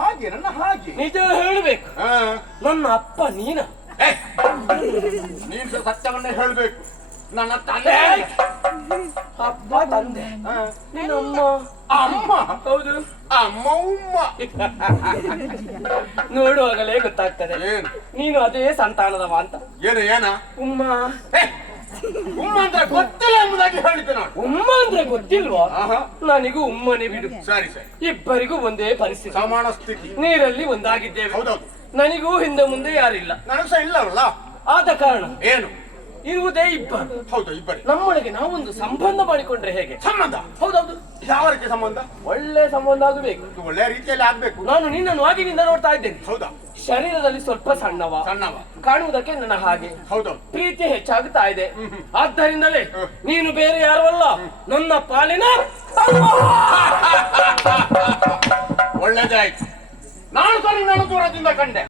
ಹಾಗೆ ನನ್ನ ಹಾಗೆ. ನಿಜ ಹೇಳ್ಬೇಕು, ನನ್ನ ಅಪ್ಪ ನೀನ. ನೀನ್ ಸತ್ಯವನ್ನೇ ಹೇಳ್ಬೇಕು. ನನ್ನ ತಂದೆ ಅಪ್ಪ ತಂದೆ ನೀನಮ್ಮ. ಅಮ್ಮ. ಹೌದು, ಅಮ್ಮ ಉಮ್ಮ. ನೋಡುವಾಗಲೇ ಗೊತ್ತಾಗ್ತದೆ ಏನು ನೀನು ಅದೇ ಸಂತಾನದವ ಅಂತ. ಏನ ಉಮ್ಮ ಉಮ್ಮ ಅಂದ್ರೆ ಗೊತ್ತಿಲ್ಲ ಎಂಬುದಾಗಿ ಹೇಳಿದ್ದೆ ನಾನು. ಉಮ್ಮ ಅಂದ್ರೆ ಗೊತ್ತಿಲ್ವಾ? ನನಗೂ ಉಮ್ಮನೆ ಬಿಡು. ಸರಿ ಸರಿ, ಇಬ್ಬರಿಗೂ ಒಂದೇ ಪರಿಸ್ಥಿತಿ, ಸಮಾನ ಸ್ಥಿತಿ. ನೀರಲ್ಲಿ ಒಂದಾಗಿದ್ದೇವೆ. ಹೌದೌದು. ನನಗೂ ಹಿಂದೆ ಮುಂದೆ ಯಾರಿಲ್ಲ, ನನಗೂ ಸಹ ಇಲ್ಲವಲ್ಲ. ಆದ ಕಾರಣ ಏನು ಇರುವುದೇ ಇಬ್ಬರು. ಹೌದು, ಇಬ್ಬರಿ. ನಮ್ಮೊಳಗೆ ನಾವೊಂದು ಸಂಬಂಧ ಮಾಡಿಕೊಂಡ್ರೆ ಹೇಗೆ? ಸಂಬಂಧ? ಹೌದೌದು. ಯಾವ ರೀತಿ ಸಂಬಂಧ? ಒಳ್ಳೆ ಸಂಬಂಧ ಆಗಬೇಕು. ಒಳ್ಳೆಯ ರೀತಿಯಲ್ಲಿ ಆಗ್ಬೇಕು. ನಾನು ನಿನ್ನನ್ನು ಆಗಿನಿಂದ ನೋಡ್ತಾ ಇದ್ದೇನೆ. ಹೌದಾ? ಶರೀರದಲ್ಲಿ ಸ್ವಲ್ಪ ಸಣ್ಣವ, ಕಾಣುವುದಕ್ಕೆ ನನ್ನ ಹಾಗೆ. ಹೌದೌದು. ಪ್ರೀತಿ ಹೆಚ್ಚಾಗುತ್ತಾ ಇದೆ. ಆದ್ದರಿಂದಲೇ ನೀನು ಬೇರೆ ಯಾರು ಅಲ್ಲ, ನನ್ನ ಪಾಲಿನ ಒಳ್ಳೆದಾಯ್ತು. ನಾನು ಸರಿ ನಾನು ದೂರದಿಂದ ಕಂಡೆ.